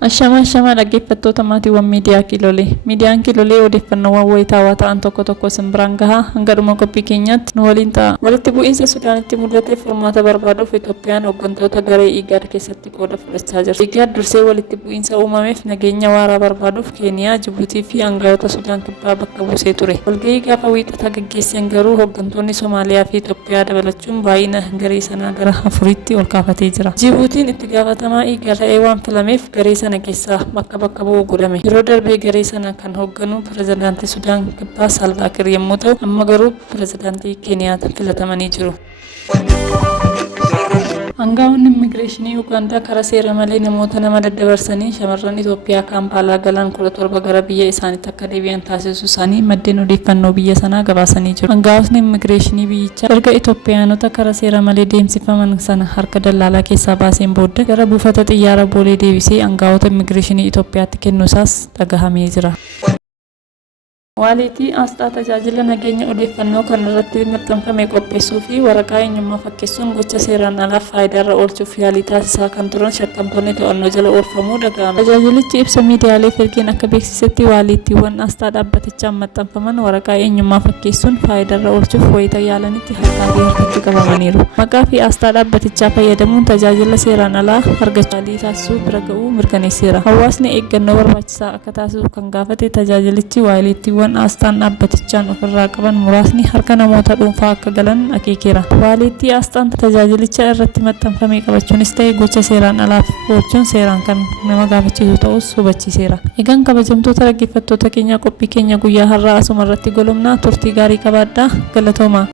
Ashama dhaggeeffattoota maatiiwwan miidiyaa Kiilolee. Miidiyaan Kiilolee odeeffannoowwan wayitaawaa ta'an tokko tokko simbiraan gahaa hanga dhuma qophii keenyaatti nu waliin ta'a. Walitti bu'iinsa Sudaanitti mudateef furmaata barbaaduuf Itoophiyaan hooggantoota garee IGAD keessatti qooda fudhachaa jirti. IGAD dursee walitti bu'iinsa uumameef nageenya waaraa barbaaduuf Keeniyaa, Jibuutii fi aangawoota Sudaan kibbaa bakka buusee ture. Walgahii gaafa wiixataa gaggeessan garuu hooggantoonni Somaaliyaa fi Itoophiyaa dabalachuun baay'ina garee sanaa gara afuritti ol kaafatee jira. Jibuutiin itti gaafatamaa IGAD ta'ee waan filameef garee sana keessa bakka bu'uu godhame. Yeroo darbee garee sana kan hoogganu pirezidaantii Sudaan kibbaa Salva Kiir yommuu ta'u, amma garuu pirezidaantii Keeniyaa filatamanii jiru. Aangawoonni immigireeshinii Ugaandaa karaa seera malee namoota nama daddabarsanii shamarran Itoophiyaa Kaampaalaa galan 17 gara biyya isaaniitti akka deebi'an taasisuu isaanii maddeen odeeffannoo biyya sanaa gabaasanii jiru. Aangawoonni immigireeshinii biyyichaa erga Itoophiyaanota karaa seera malee deemsifaman sana harka dallaalaa keessaa baaseen booda gara buufata xiyyaara Boolee deebisee aangawoota immigireeshinii Itoophiyaatti kennuusaas dhagahamee jira. Waaliitii asxaa tajaajila nageenya odeeffannoo kan irratti maxxanfame qopheessuu fi waraqaa eenyummaa fakkeessuun gocha seeraan alaa faayidaarra oolchuuf yaalii taasisaa kan turan shakkamtoonni to'annoo jala oolfamuu dhaga'ame. Tajaajilichi ibsa miidiyaaleef ergeen akka beeksisetti waaliittiiwwan asxaa dhaabbatichaan maxxanfaman waraqaa eenyummaa fakkeessuun faayidaarra oolchuuf wayita yaalanitti harkaa fi harkatti qabamaniiru. Maqaa fi asxaa dhaabbatichaa fayyadamuun tajaajila seeraan alaa argachuu yaalii taasisuu bira ga'uu mirkaneesseera. Hawaasni eeggannoo barbaachisaa akka taasisu kan gaafate tajaajilichi waaliittiiwwan asxaan dhaabbatichaan ofirraa qaban muraasni harka namoota dhuunfaa akka galan akeekeera. Waaliittii asxaan tajaajilicha irratti maxxanfame qabachuunis ta'e gocha seeraan alaa oolchuun seeraan kan nama gaafachiisu ta'us hubachiiseera. Egaan kabajamtoota dhaggeeffattoota keenya qophii keenya guyyaa har'aa asuma irratti goolabna. Turtii gaarii qabaadhaa. Galatoomaa.